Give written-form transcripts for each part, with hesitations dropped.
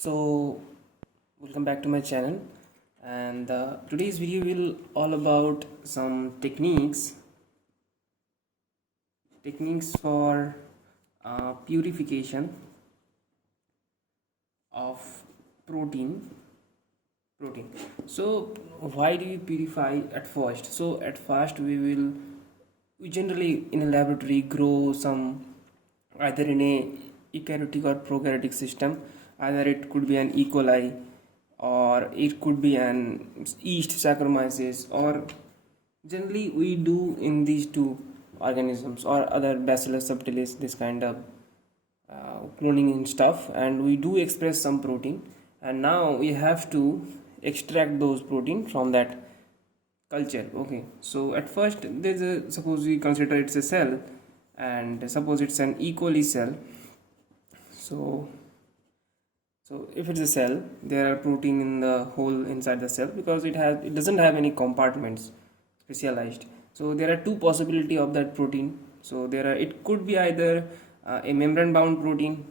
So welcome back to my channel, and today's video will all about some techniques for purification of protein protein. So why do we purify at first? So at first we generally in a laboratory grow some, either in a eukaryotic or prokaryotic system. Either it could be an E. coli, or it could be an yeast Saccharomyces, or generally we do in these two organisms or other Bacillus subtilis, this kind of cloning and stuff, and we do express some protein, and now we have to extract those protein from that culture. Okay, so at first there's a, suppose we consider it's a cell, and suppose it's an E. coli cell. So so if it's a cell, there are protein in the whole inside the cell, because it doesn't have any compartments specialized. So there are two possibility of that protein. So it could be either a membrane bound protein.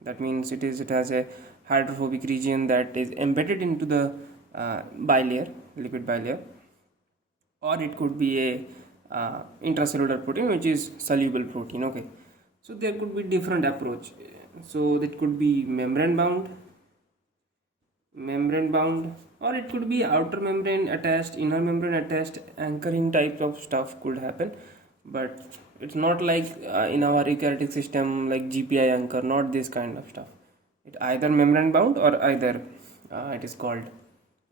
That means it has a hydrophobic region that is embedded into the bilayer, lipid bilayer, or it could be a intracellular protein, which is soluble protein. Okay, so there could be different approach. So that could be membrane bound, or it could be outer membrane attached, inner membrane attached, anchoring type of stuff could happen. But it's not like in our eukaryotic system like GPI anchor, not this kind of stuff. It either membrane bound, or either it is called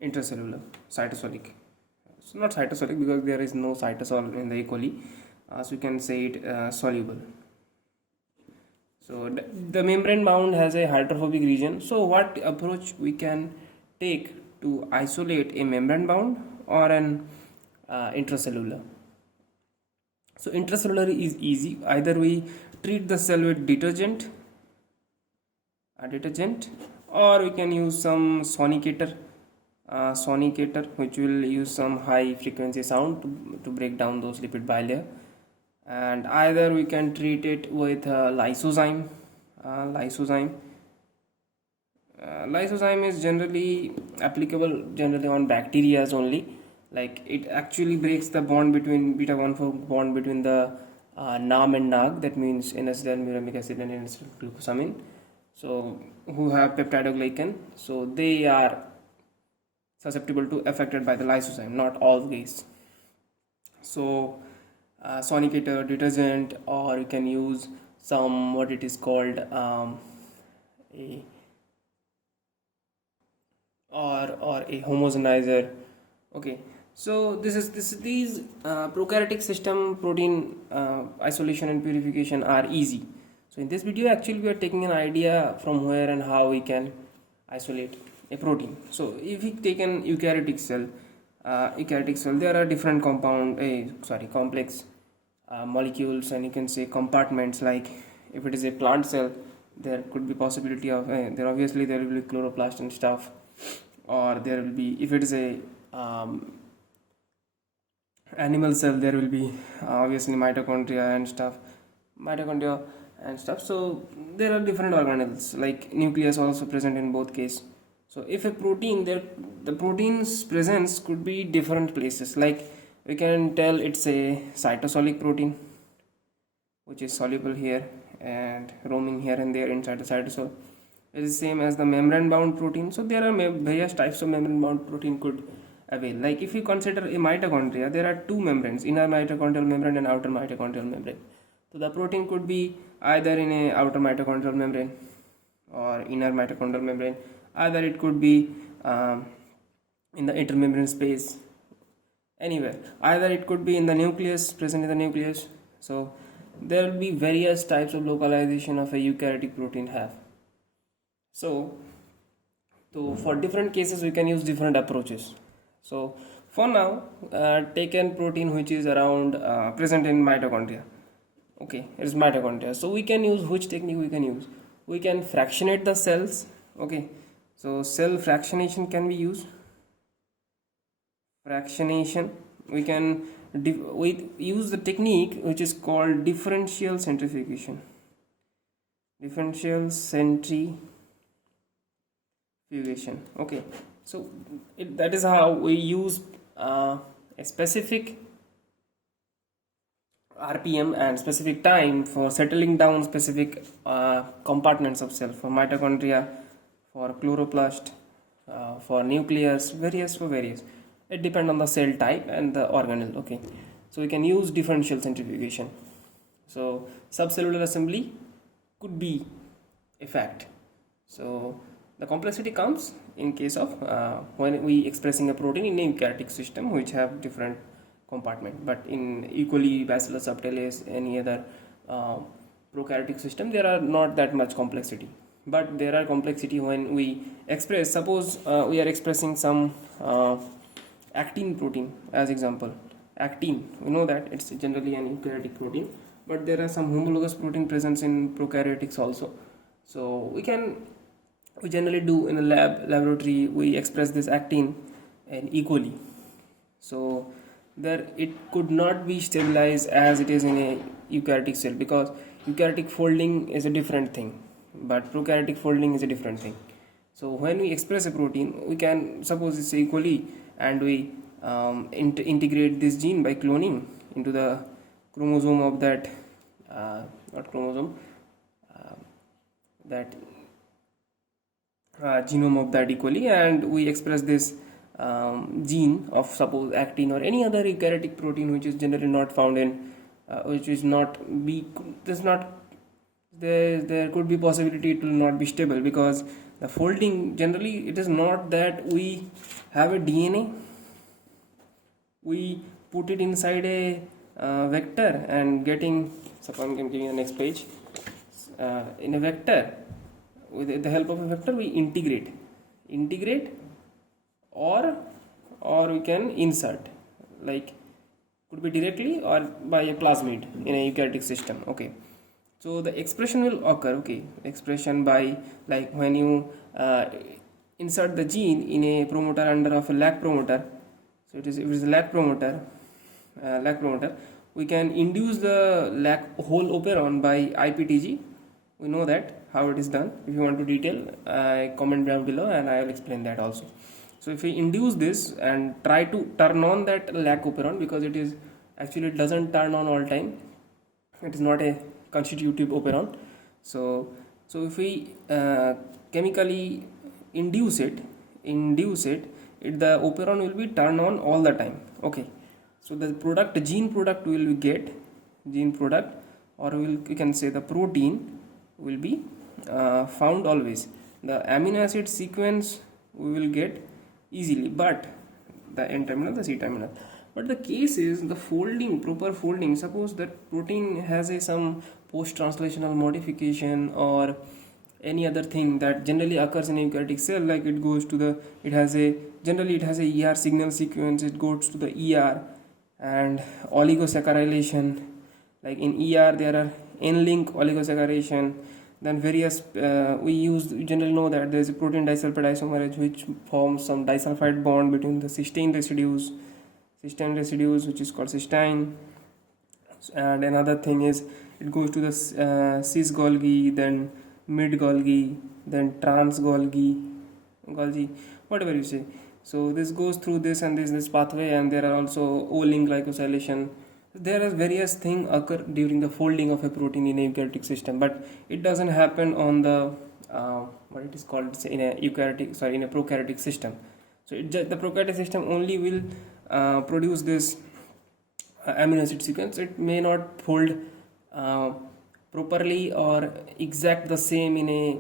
intracellular cytosolic. It's not cytosolic because there is no cytosol in the E. coli, so you can say it soluble. So the membrane bound has a hydrophobic region. So what approach we can take to isolate a membrane bound or an intracellular? So intracellular is easy. Either we treat the cell with detergent, or we can use some sonicator, which will use some high frequency sound to break down those lipid bilayer. And either we can treat it with lysozyme. Lysozyme is generally applicable generally on bacteria only. Like, it actually breaks the bond between beta 1 bond between the NAM and NAG, that means N-acetylmuramic acid and N-acetylglucosamine, so who have peptidoglycan. So they are susceptible to affected by the lysozyme, not always. So sonicator, detergent, or you can use some, what it is called, a or a homogenizer. Okay, so these prokaryotic system protein isolation and purification are easy. So in this video actually we are taking an idea from where and how we can isolate a protein. So if we take an eukaryotic cell, there are different complex molecules, and you can say compartments. Like if it is a plant cell, there could be possibility of there obviously there will be chloroplast and stuff, or there will be, if it is a animal cell, there will be obviously mitochondria and stuff. So there are different organelles, like nucleus also present in both case. So if a protein, the protein's presence could be different places. Like we can tell it's a cytosolic protein, which is soluble here and roaming here and there inside the cytosol. It is same as the membrane bound protein. So there are various types of membrane bound protein could avail. Like if you consider a mitochondria, there are two membranes, inner mitochondrial membrane and outer mitochondrial membrane. So the protein could be either in a outer mitochondrial membrane or inner mitochondrial membrane. Either it could be in the intermembrane space, anywhere. Either it could be in the nucleus, present in the nucleus. So there will be various types of localization of a eukaryotic protein have. So for different cases we can use different approaches. So for now, take an protein which is around present in mitochondria. Okay, it is mitochondria. So we can use, which technique we can use? We can fractionate the cells. Okay, so cell fractionation can be used. We can we use the technique which is called differential centrifugation. centrifugation. Okay, so that is how we use a specific RPM and specific time for settling down specific compartments of cell, for mitochondria, for chloroplast, for nucleus, various for various. It depends on the cell type and the organelle. Okay, so we can use differential centrifugation. So subcellular assembly could be a fact. So the complexity comes in case of when we expressing a protein in a eukaryotic system which have different compartment, but in equally bacillus subtilis, any other prokaryotic system, there are not that much complexity. But there are complexity when we express, suppose we are expressing some actin protein as example. Actin, we know that it's generally an eukaryotic protein, but there are some homologous protein presence in prokaryotics also. So we generally do in a laboratory, we express this actin and equally. So there it could not be stabilized as it is in a eukaryotic cell, because eukaryotic folding is a different thing, but prokaryotic folding is a different thing. So when we express a protein, we can suppose it's equally, and we integrate this gene by cloning into the chromosome of that not chromosome that genome of that equally, and we express this gene of suppose actin or any other eukaryotic protein which is generally not found in which is not be does not there could be possibility it will not be stable, because the folding generally it is not that we have a DNA, we put it inside a vector and getting, suppose I'm giving the next page, in a vector, with the help of a vector we integrate or we can insert, like could be directly or by a plasmid in a eukaryotic system. Okay, so the expression will occur, okay, expression by, like when you insert the gene in a promoter under of a lac promoter. So if it is a lac promoter, we can induce the lac whole operon by IPTG. We know that how it is done. If you want to detail, comment down below and I will explain that also. So if we induce this and try to turn on that lac operon, because it is actually it doesn't turn on all time, it is not a constitutive operon. So if we chemically induce it, the operon will be turned on all the time. Okay, so the gene product will get or you can say the protein will be found always. The amino acid sequence we will get easily, but the N terminal, the C terminal. But the case is the folding, proper folding. Suppose that protein has some post-translational modification or any other thing that generally occurs in a eukaryotic cell, like it goes to generally it has a ER signal sequence, it goes to the ER, and oligosaccharylation, like in ER there are N-link oligosaccharylation, then various we generally know that there is a protein disulfide isomerase which forms some disulfide bond between the cysteine residues which is called cysteine. And another thing is it goes to the cis Golgi, then mid Golgi, then trans Golgi, whatever you say. So this goes through this and this pathway, and there are also O-link glycosylation. There are various things occur during the folding of a protein in a eukaryotic system, but it doesn't happen on the what it is called in a prokaryotic system. So the prokaryotic system only will produce this amino acid sequence. It may not fold properly or exact the same in a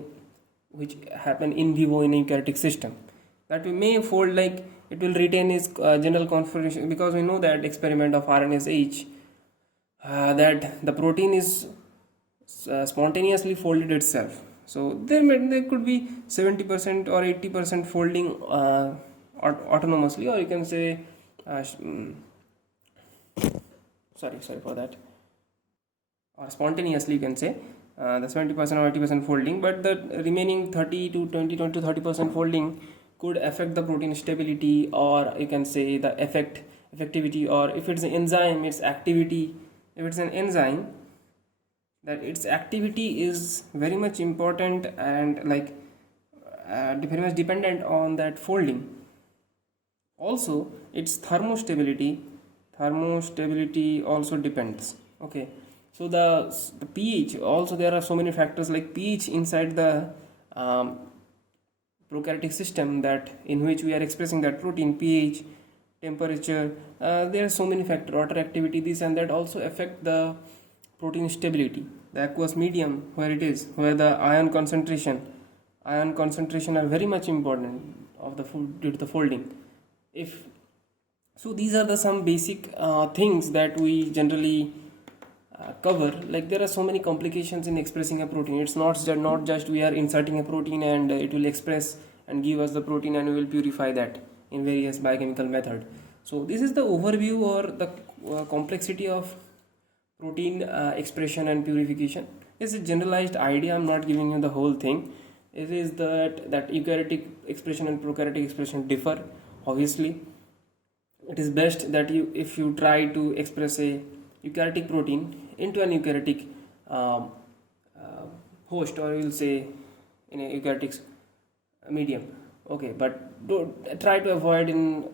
which happen in vivo in a eukaryotic system. That we may fold, like it will retain its general conformation, because we know that experiment of RNase H that the protein is spontaneously folded itself. So there could be 70% or 80% folding autonomously, or you can say sorry for that, or spontaneously you can say the 70% or 80% folding, but the remaining 30 to 30% folding could affect the protein stability, or you can say the effectivity, or if it's an enzyme, its activity. If it's an enzyme, that its activity is very much important, and like very much dependent on that folding. Also, its thermostability also depends. Okay, so the pH also, there are so many factors like pH inside the prokaryotic system, that in which we are expressing that protein. pH, temperature, there are so many factors, water activity, this and that also affect the protein stability. The aqueous medium, where the ion concentration are very much important of the food due to the folding. If so, these are the some basic things that we generally cover. Like, there are so many complications in expressing a protein. It's not just we are inserting a protein and it will express and give us the protein, and we will purify that in various biochemical method. So this is the overview or the complexity of protein expression and purification. It's a generalized idea, I'm not giving you the whole thing. It is that eukaryotic expression and prokaryotic expression differ. Obviously, it is best that if you try to express a eukaryotic protein into an eukaryotic host, or you will say in a eukaryotic medium. Okay, but don't try to avoid in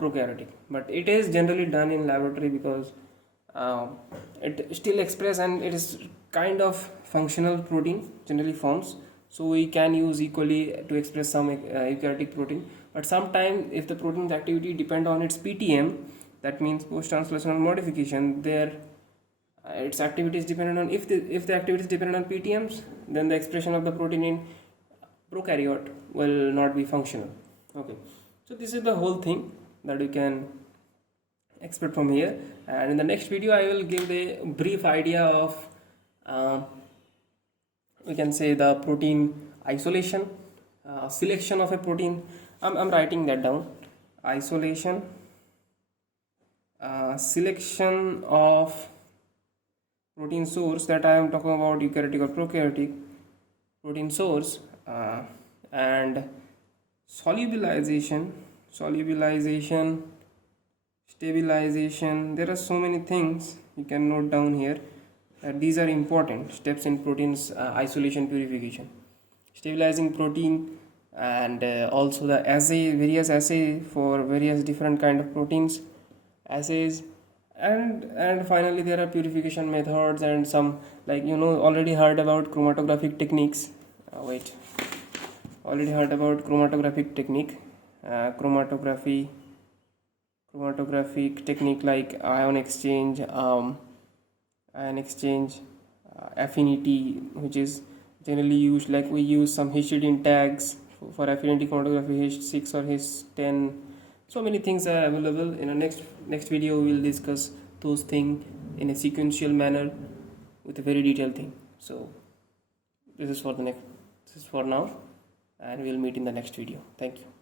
prokaryotic. But it is generally done in laboratory, because it still express, and it is kind of functional protein generally forms. So we can use equally to express some eukaryotic protein. But sometimes if the protein's activity depend on its PTM, that means post-translational modification, there its activity is dependent on, if the activity is dependent on PTMs, then the expression of the protein in prokaryote will not be functional. Okay, so this is the whole thing that you can expect from here. And in the next video I will give a brief idea of we can say the protein isolation, selection of a protein. I'm writing that down. Isolation, selection of protein source, that I am talking about eukaryotic or prokaryotic protein source, and solubilization, stabilization. There are so many things you can note down here. These are important steps in proteins isolation, purification, stabilizing protein, and also the various assay for various different kind of proteins, assays, and finally there are purification methods and some, like, already heard about chromatographic techniques. Already heard about chromatographic technique, chromatographic technique like ion exchange, affinity, which is generally used, like we use some histidine tags for affinity chromatography, H6 or H10. So many things are available. In a next video we will discuss those things in a sequential manner with a very detailed thing. So this is for now, and we'll meet in the next video. Thank you.